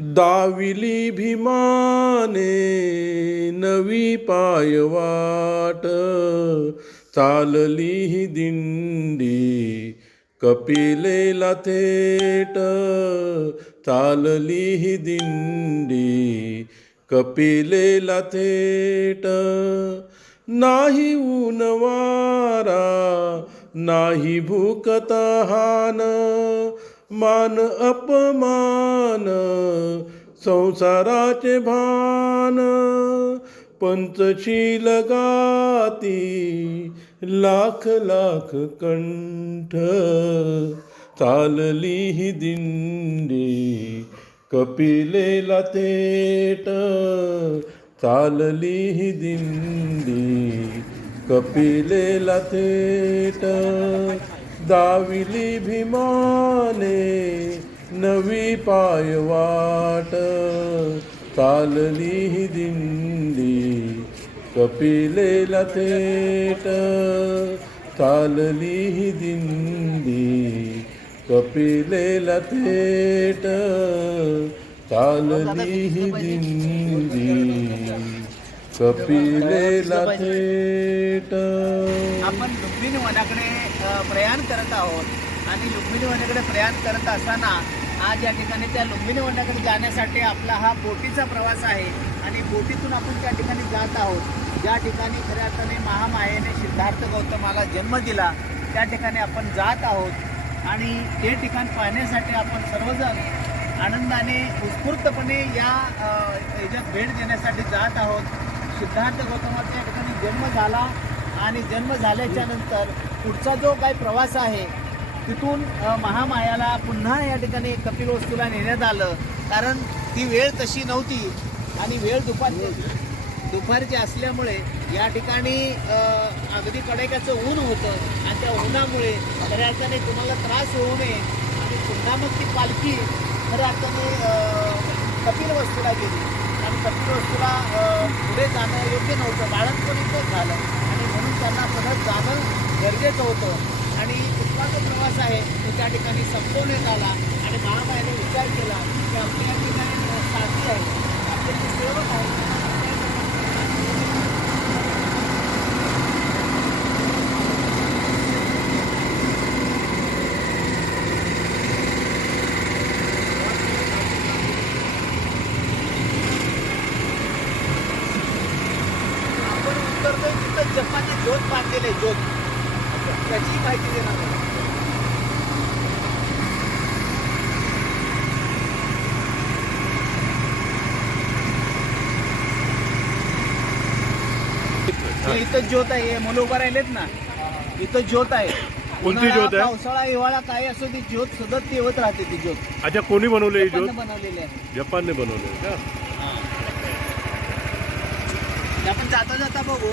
दाविली भीमाने नवी पायवाट चालली ही दिंडी कपिलेला थेट. चालली ही दिंडी कपिलेला थेट. नाही ऊनवारा नाही भूक तहान मान अपमान संसाराचे भान पंचशील गाती लाख लाख कंठ. चालली ही दिंडी कपिलेला तेट. चालली ही दिंडी कपिलेला थेट दाविली भीमाने नवी पायवाट चालली ही दिंडी कपिलेला थेट. चालली ही दिंडी कपिलेला थेट. चालली ही दिंडी कपिलेला थेट. आपण वनाकडे प्रयाण करत आहोत. आणि लुंबिनी वनाकडे प्रयाण करत असताना आज या ठिकाणी त्या लुंबिनी वनाकडे जाण्यासाठी आपला हा बोटीचा प्रवास आहे. आणि बोटीतून आपण त्या ठिकाणी जात आहोत. ज्या ठिकाणी खऱ्या अर्थाने महामायेने सिद्धार्थ गौतमाला जन्म दिला त्या ठिकाणी आपण जात आहोत. आणि ते ठिकाण पाहण्यासाठी आपण सर्वजण आनंदाने उत्स्फूर्तपणे या याच्यात भेट देण्यासाठी जात आहोत. सिद्धार्थ गौतमाचा या ठिकाणी जन्म झाला. आणि जन्म झाल्याच्यानंतर पुढचा जो काही प्रवास आहे तिथून महामायाला पुन्हा या ठिकाणी कपिल वस्तूला नेण्यात आलं. कारण ती वेळ तशी नव्हती आणि वेळ दुपारची होती. दुपारची असल्यामुळे या ठिकाणी अगदी कडाक्याचं ऊन होतं आणि त्या उन्हामुळे खऱ्या अर्थाने तुम्हाला त्रास होऊ नये आणि पुन्हा मग ती पालखी खऱ्या अर्थाने कपिल वस्तूला गेली. आणि कपिल वस्तूला अ, पुढे जाणं योग्य नव्हतं. बाळणपण इथंच झालं आणि म्हणून त्यांना परत जाणं गरजेचं होतं. आणि कुठला जो प्रवास आहे तो त्या ठिकाणी संपवण्यात आला आणि महामायाने विचार केला की आपल्या या ठिकाणी साथी आहे. आपले जे सेवक आहेत आपण उतरतोय तिथं जपानी ज्योत बांधलेले ज्योत त्याची माहिती देणार आहे. इथं ज्योत आहे मुलं उभं राहिलेत ना. इथं ज्योत आहे. कोणती ज्योत आहे? पावसाळा हिवाळा काय असो ती ज्योत सतत तेवत राहते ती ज्योत. अच्छा कोणी बनवले ही ज्योत? बनवलेली आहे. जपानने बनवले का? आपण जाता जाता बघू.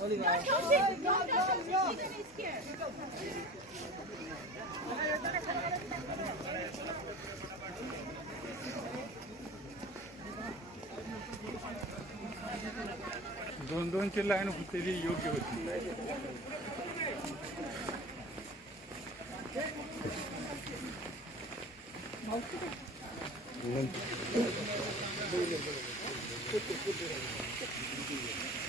दोन दोनची लाईन होती ती योग्य होती Thank you.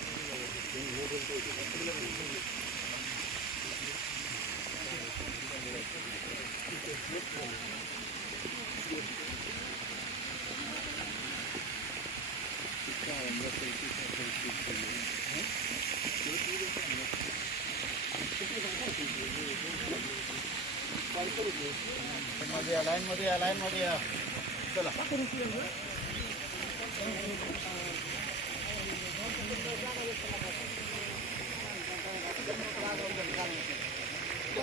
मध्ये या लाईन मध्ये या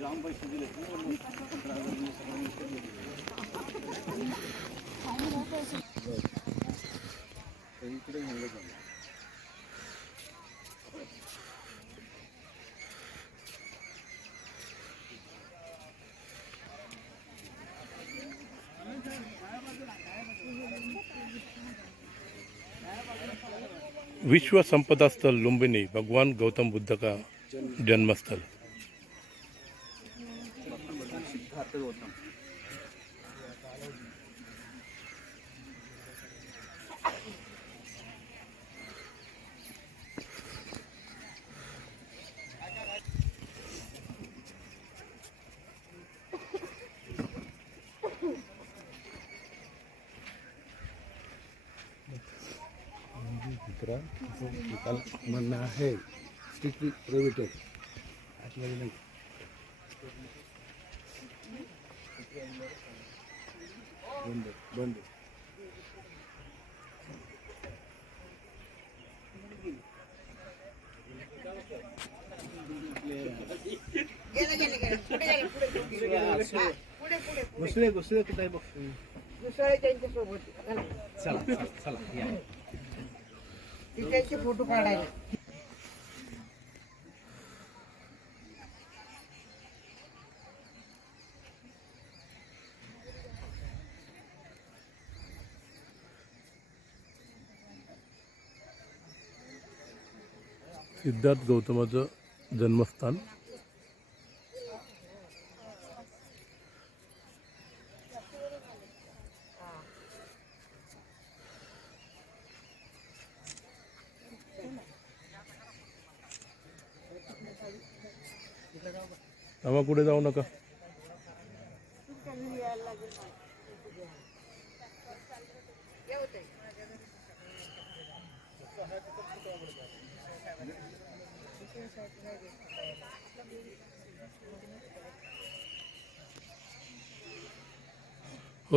जाम पैसे दिले इकडे विश्व संपदा स्थल लुम्बिनी भगवान गौतम बुद्ध का जन्मस्थल। सिद्धार्थ गौतम म्हणणं आहे. स्ट्रिक्टली प्रोहिबिटेड आतमध्ये नाही. घुसले घुसले कुठे आहे बघ चला चला चला या. फोटो काढायला सिद्धार्थ गौतमाचं जन्मस्थान. आम्हा कुठे जाऊ नका.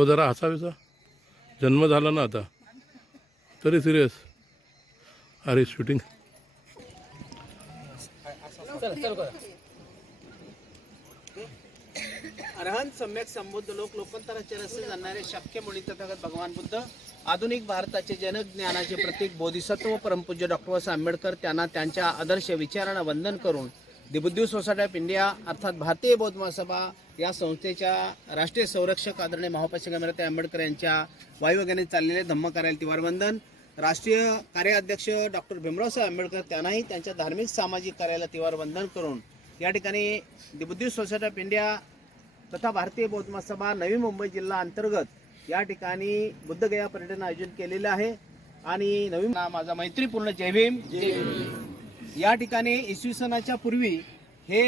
हो जरा हसाविसा जन्म झाला ना आता. तरी सिरियस अरे शूटिंग अरहंत सम्यक संबुद्ध लोक लोकांतराचे रस्ते जाणणारे शक्य मुनी तथागत भगवान बुद्ध आधुनिक भारताचे जनक ज्ञानाचे प्रतीक बोधिसत्व परमपूज्य डॉक्टर बाबासाहेब आंबेडकर त्यांना त्यांच्या आदर्श विचारांना वंदन करून दी बुद्धी सोसायटी ऑफ इंडिया अर्थात भारतीय बौद्ध महासभा या संस्थेच्या राष्ट्रीय संरक्षक आदरणीय महापाशी गंगाराम आंबेडकर यांच्या वायुवेगाने चाललेले धम्म कार्यालय तिवार वंदन. राष्ट्रीय कार्याध्यक्ष डॉक्टर भीमरावसाहेब आंबेडकर त्यांनाही त्यांच्या धार्मिक सामाजिक कार्याला तिवार वंदन करून या ठिकाणी दी बुद्धी सोसायटी ऑफ इंडिया तथा भारतीय बौद्ध महासभा नवी मुंबई जिल्हा अंतर्गत या ठिकाणी बुद्धगया पर्यटन आयोजन केलेलं आहे. आणि नवी ना माझा मैत्रीपूर्ण जय भीम. या ठिकाणी इसवी सणाच्या पूर्वी हे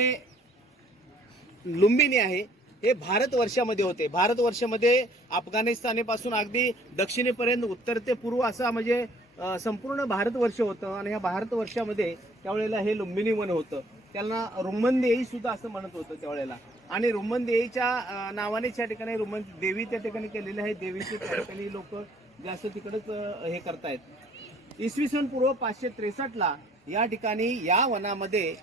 लुंबिनी आहे हे भारतवर्षामध्ये होते. भारतवर्षामध्ये अफगाणिस्तानेपासून अगदी दक्षिणेपर्यंत उत्तर ते पूर्व असा म्हणजे संपूर्ण संपूर्ण भारतवर्ष होतं आणि ह्या भारतवर्षामध्ये त्यावेळेला हे लुंबिनी वन होतं. त्यांना रुमनदेई सुद्धा असं म्हणत होतं त्यावेळेला. आणि रुमनदेईच्या नावानेच या ठिकाणी रुमन देवी त्या ठिकाणी केलेली आहे देवीचे त्या ठिकाणी लोक जास्त तिकडंच हे करतायत. इसवी सन पूर्व पाचशे त्रेसष्टला या ठिकाणी या वनामध्ये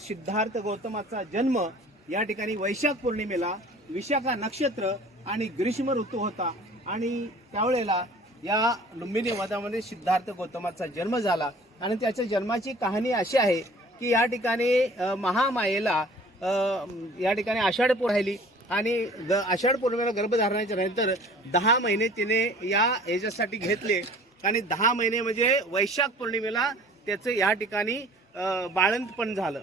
सिद्धार्थ गौतमाचा जन्म या ठिकाणी वैशाख पौर्णिमेला विशाखा नक्षत्र आणि ग्रीष्म ऋतू होता. आणि त्यावेळेला या लुंबिनी वधामध्ये सिद्धार्थ गौतमाचा जन्म झाला. आणि त्याच्या जन्माची कहाणी अशी आहे की या ठिकाणी महामायेला या ठिकाणी आषाढ राहिली आणि ग आषाढ पौर्णिमेला गर्भधारणाच्या नंतर दहा महिने तिने या याच्यासाठी घेतले. आणि दहा महिने म्हणजे वैशाख पौर्णिमेला त्याचं या ठिकाणी बाळंतपण झालं.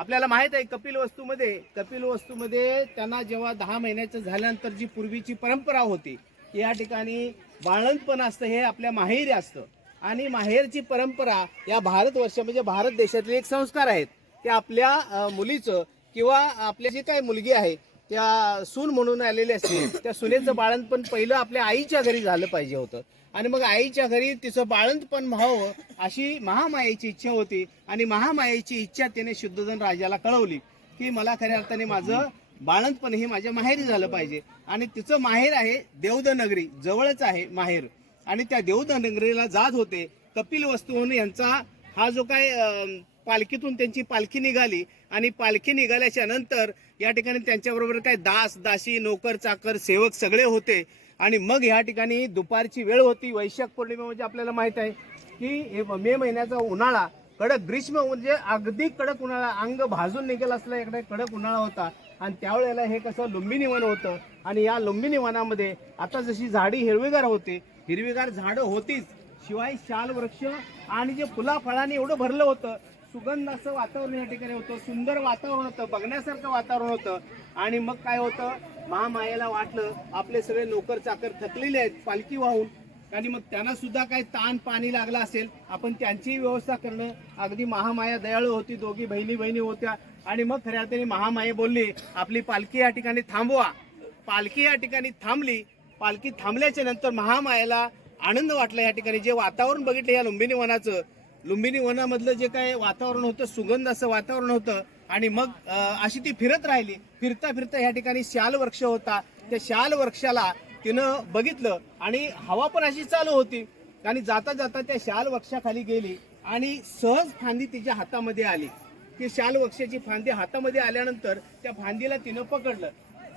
आपल्याला माहीत आहे कपिल वस्तूमध्ये कपिल वस्तूमध्ये त्यांना जेव्हा दहा महिन्याचं झाल्यानंतर जी पूर्वीची परंपरा होती या ठिकाणी बाळंतपण असतं हे आपल्या माहेरी असतं. आणि माहेरची परंपरा या भारतवर्ष म्हणजे भारत देशातले एक संस्कार आहेत. ते आपल्या मुलीचं किंवा आपल्या जी काही मुलगी आहे त्या सून म्हणून आलेली असते त्या सुनेचं बाळंतपण पहिलं आपल्या आईच्या घरी झालं पाहिजे होतं. आणि मग आईच्या घरी तिचं बाळंतपण व्हावं अशी महामायेची इच्छा होती. आणि महामायेची इच्छा तिने शुद्धोधन राजाला कळवली की मला खऱ्या अर्थाने माझं बाळंतपण हे माझ्या माहेरी झालं पाहिजे. आणि तिचं माहेर आहे देवद नगरी जवळच आहे माहेर. आणि त्या देवदनगरीला जात होते. कपिल वस्तून यांचा हा जो काय पालखीतून त्यांची पालखी निघाली. आणि पालखी निघाल्याच्या नंतर या ठिकाणी त्यांच्याबरोबर काय दास दासी नोकर चाकर सेवक सगळे होते. आणि मग ह्या ठिकाणी दुपारची वेळ होती. वैशाख पौर्णिमा म्हणजे आपल्याला माहीत आहे की हे मे महिन्याचा उन्हाळा कडक ग्रीष्म म्हणजे अगदी कडक उन्हाळा. अंग भाजून निघेल असला इकडे कडक उन्हाळा होता. आणि त्यावेळेला हे कसं लुंबिनी वन होतं. आणि या लुंबिनी वनामध्ये आता जशी झाडी हिरवीगार होते हिरवीगार झाडं होतीच. शिवाय शाल वृक्ष आणि जे फुलाफळाने एवढं भरलं होतं. सुगंध असं वातावरण या ठिकाणी होतं. सुंदर वातावरण होतं. बघण्यासारखं वातावरण होतं. आणि मग काय होतं? महामायाला वाटलं आपले सगळे नोकर चाकर थकलेले आहेत पालखी वाहून. आणि मग त्यांना सुद्धा काही ताण पाणी लागला असेल आपण त्यांचीही व्यवस्था करणं. अगदी महामाया दयाळू होती दोघी बहिणी बहिणी होत्या. आणि मग खऱ्या अर्थाने महामाया बोलली आपली पालखी या ठिकाणी थांबवा. पालखी या ठिकाणी थांबली. पालखी थांबल्याच्या नंतर महामायाला आनंद वाटला या ठिकाणी. जे वातावरण बघितलं या लुंबिनी वनाचं लुंबिनी वनामधलं जे काय वातावरण होतं सुगंध असं वातावरण होतं आणि मग अशी ती फिरत राहिली. फिरता फिरता या ठिकाणी शाल वृक्ष होता. त्या शाल वृक्षाला तिनं बघितलं आणि हवा पण अशी चालू होती. आणि जाता जाता त्या शाल वृक्षाखाली गेली आणि सहज फांदी तिच्या हातामध्ये आली. ती शाल वृक्षाची फांदी हातामध्ये आल्यानंतर त्या फांदीला तिनं पकडलं.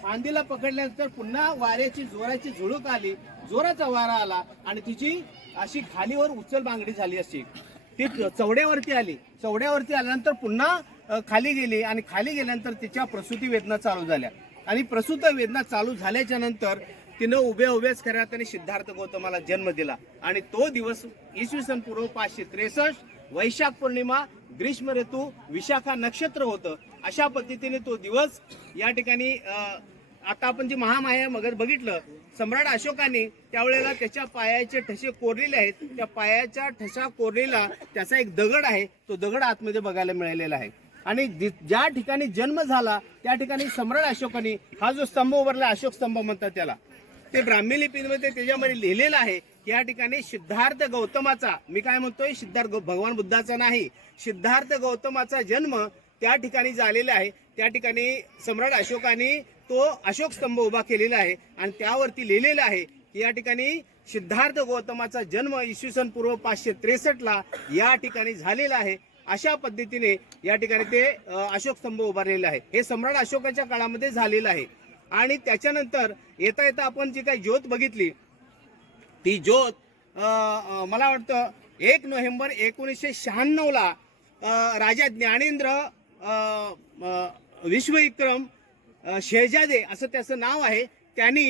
फांदीला पकडल्यानंतर पुन्हा वाऱ्याची जोराची झुळूक आली. जोराचा वारा आला आणि तिची अशी खालीवर उचल बांगडी झाली अशी. ती चवड्यावरती आली. चवड्यावरती आल्यानंतर पुन्हा खाली गेली आणि खाली गेल्यानंतर तिच्या प्रसूती वेदना चालू झाल्या. आणि प्रसूत वेदना चालू झाल्याच्यानंतर तिनं उभ्या उभ्याच खऱ्या अर्थाने सिद्धार्थ गौतमाला जन्म दिला. आणि तो दिवस इसवी सन पूर्व पाचशे त्रेसष्ट वैशाख पौर्णिमा ग्रीष्म ऋतू विशाखा नक्षत्र होतं. अशा पद्धतीने तो दिवस या ठिकाणी आता आपण जे महामाया मगर बघितलं सम्राट अशोकाने त्यावेळेला त्याच्या पायाचे ठसे कोरलेले आहेत. त्या पायाच्या ठसा कोरलेला त्याचा एक दगड आहे. तो दगड आतमध्ये बघायला मिळालेला आहे. आणि ज्या ठिकाणी जन्म झाला त्या ठिकाणी सम्राट अशोकाने हा जो स्तंभ उभारला अशोक स्तंभ म्हणतात त्याला. ते ब्राह्मी लिपीमध्ये त्याच्यामध्ये लिहिलेलं आहे की या ठिकाणी सिद्धार्थ गौतमाचा मी काय म्हणतोय सिद्धार्थ भगवान बुद्धाचा नाही सिद्धार्थ गौतमाचा जन्म त्या ठिकाणी झालेला आहे. त्या ठिकाणी सम्राट अशोकाने तो अशोक स्तंभ उभा केलेला आहे आणि त्यावरती लिहिलेलं आहे की या ठिकाणी सिद्धार्थ गौतमाचा जन्म इसवी सन पूर्व पाचशे त्रेसष्टला या ठिकाणी झालेला आहे. अशा पद्धतीने या ठिकाणी ते अशोक स्तंभ उभारलेले आहे हे सम्राट अशोकाच्या काळामध्ये झालेलं आहे. आणि त्याच्यानंतर येता येता आपण जी काही ज्योत बघितली ती ज्योत मला वाटतं एक नोव्हेंबर एकोणीसशे शहाण्णवला राजा ज्ञानेंद्र विश्वविक्रम शेजादे शेहजादे असं त्याचं नाव आहे. त्यांनी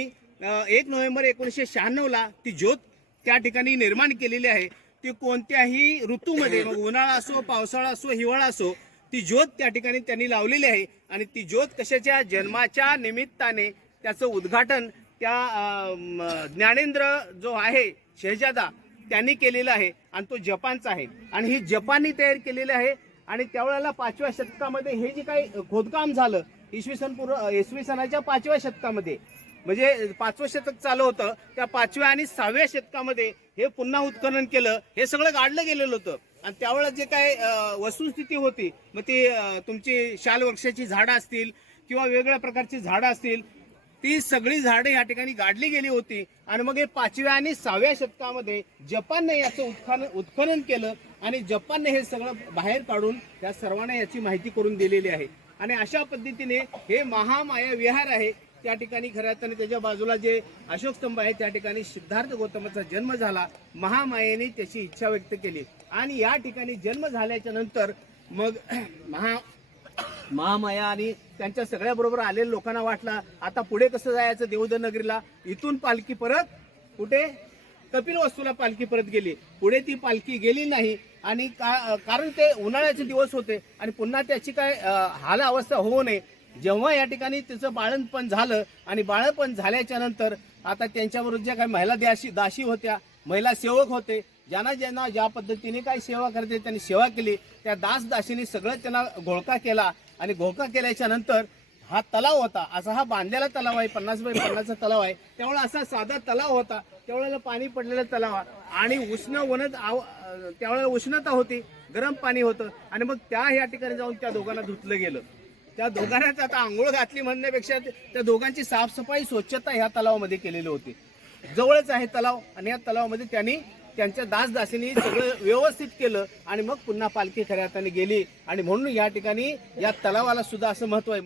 एक नोव्हेंबर एकोणीसशे शहाण्णवला ती ज्योत त्या ठिकाणी निर्माण केलेली आहे. ती कोणत्याही ऋतूमध्ये मग उन्हाळा असो पावसाळा असो हिवाळा असो ती ज्योत त्या ठिकाणी त्यांनी लावलेली आहे. आणि ती ज्योत कशाच्या? जन्माच्या निमित्ताने त्याचं उद्घाटन त्या ज्ञानेंद्र जो आहे शहजादा त्यांनी केलेला आहे आणि तो जपानचा आहे. आणि ही जपाननी तयार केलेली आहे. आणि त्यावेळेला पाचव्या शतकामध्ये हे जे काही खोदकाम झालं इसवी सन पूर्व इसवी सनाच्या पाचव्या शतकामध्ये म्हणजे पाचवं शतक चालू होतं. त्या पाचव्या आणि सहाव्या शतकामध्ये हे पुन्हा उत्खनन केलं. हे सगळं गाडलं गेलेलं होतं. आणि त्यावेळेला जे काय वस्तुस्थिती होती मग ती तुमची शाल वृक्षाची झाडं असतील किंवा वेगवेगळ्या प्रकारची झाडं असतील ती सगळी झाडं या ठिकाणी गाडली गेली होती. आणि मग हे पाचव्या आणि सहाव्या शतकामध्ये जपानने याचं उत्खनन उत्खनन केलं आणि जपानने हे सगळं बाहेर काढून त्या सर्वांना याची माहिती करून दिलेली आहे. आणि अशा पद्धतीने हे महामाया विहार आहे. त्या ठिकाणी खऱ्या अर्थाने त्याच्या बाजूला जे अशोक स्तंभ आहे त्या ठिकाणी सिद्धार्थ गौतमाचा जन्म झाला. महामायेने त्याची इच्छा व्यक्त केली. आणि या ठिकाणी जन्म झाल्याच्यानंतर मग महा महामाया आणि त्यांच्या सगळ्या बरोबर आलेल्या लोकांना वाटला आता पुढे कसं जायचं देवदर नगरीला? इथून पालखी परत कुठे? कपिल वस्तूला पालखी परत गेली. पुढे ती पालखी गेली नाही. आणि का कारण ते उन्हाळ्याचे दिवस होते. आणि पुन्हा त्याची काय हाल अवस्था होऊ नये. जेव्हा या ठिकाणी तिचं बाळणपण झालं आणि बाळपण झाल्याच्यानंतर आता त्यांच्याबरोबर ज्या काही महिला दाशी दाशी होत्या महिला सेवक होते ज्यांना ज्यांना ज्या पद्धतीने काही सेवा करते त्यांनी सेवा केली त्या दास दासीने सगळं त्यांना घोळका केला आणि घोळका केल्याच्यानंतर हा तलाव होता. असा हा बांधलेला तलाव आहे पन्नास बाय पन्नासचा तलाव आहे. त्यावेळेला असा साधा तलाव होता. त्यावेळेला पाणी पडलेला तलाव आणि उष्ण वनत आव त्यावेळेला उष्णता होती गरम पाणी होतं. आणि मग त्या ह्या ठिकाणी जाऊन त्या दोघांना धुतलं गेलं. त्या दोघांनाच आता आंघोळ घातली म्हणण्यापेक्षा त्या दोघांची साफसफाई स्वच्छता ह्या तलावामध्ये केलेली होती. जवळच आहे तलाव आणि या तलावामध्ये त्यांनी त्यांच्या दासदासींनी सगळं व्यवस्थित केलं आणि मग पुन्हा पालखी खऱ्या हाताने गेली. आणि म्हणून या ठिकाणी या तलावाला सुद्धा असं महत्त्व आहे.